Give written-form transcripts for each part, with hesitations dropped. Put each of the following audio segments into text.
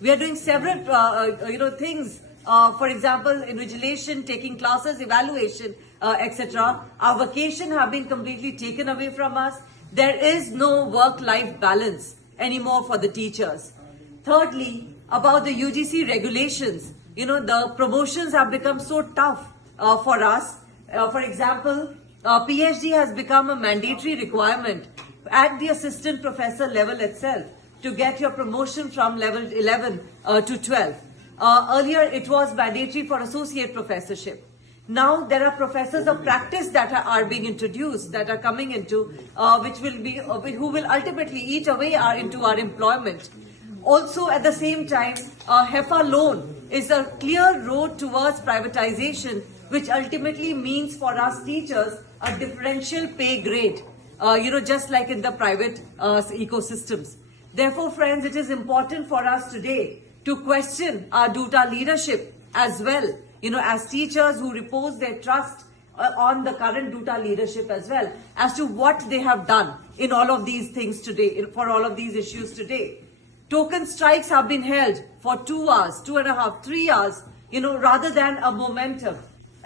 We are doing several, things. For example, invigilation, taking classes, evaluation, etc. Our vacation have been completely taken away from us. There is no work-life balance anymore for the teachers. Thirdly, about the UGC regulations, the promotions have become so tough for us. For example, PhD has become a mandatory requirement at the assistant professor level itself to get your promotion from level 11 to 12. Earlier, it was mandatory for associate professorship. Now there are professors of practice that are being introduced, that are coming into, which will be, who will ultimately eat away into our employment. Also, at the same time, HEFA loan is a clear road towards privatization, which ultimately means for us teachers a differential pay grade, just like in the private ecosystems. Therefore, friends, it is important for us today to question our DUTA leadership as well, as teachers who repose their trust on the current DUTA leadership as well, as to what they have done in all of these things today, for all of these issues today. Token strikes have been held for 2 hours, 2.5, 3 hours, rather than a momentum.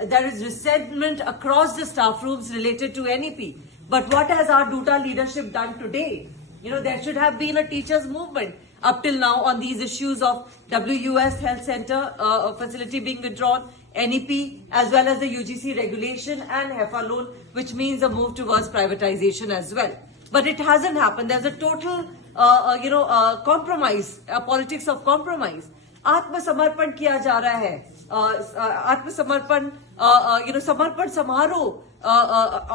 There is resentment across the staff rooms related to NEP. But what has our DUTA leadership done today? There should have been a teachers' movement up till now on these issues of WUS Health Center facility being withdrawn, NEP, as well as the UGC regulation and HEFA loan, which means a move towards privatization as well. But it hasn't happened. There's a total, compromise, a politics of compromise. आत्मसमर्पण किया जा रहा है, आत्मसमर्पण, समर्पण समारोह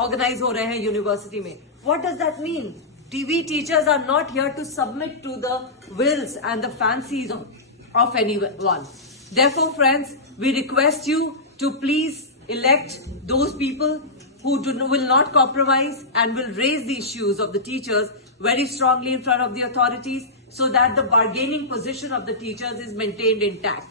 organize हो रहे हैं यूनिवर्सिटी में. What does that mean? TV teachers are not here to submit to the wills and the fancies of anyone. Therefore, friends, we request you to please elect those people who will not compromise and will raise the issues of the teachers very strongly in front of the authorities, so that the bargaining position of the teachers is maintained intact.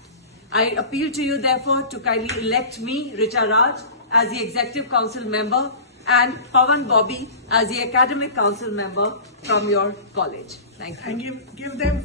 I appeal to you, therefore, to kindly elect me, Richa Raj, as the Executive Council member, and Pawan Bobby as the Academic Council member from your college. Thank you. And give them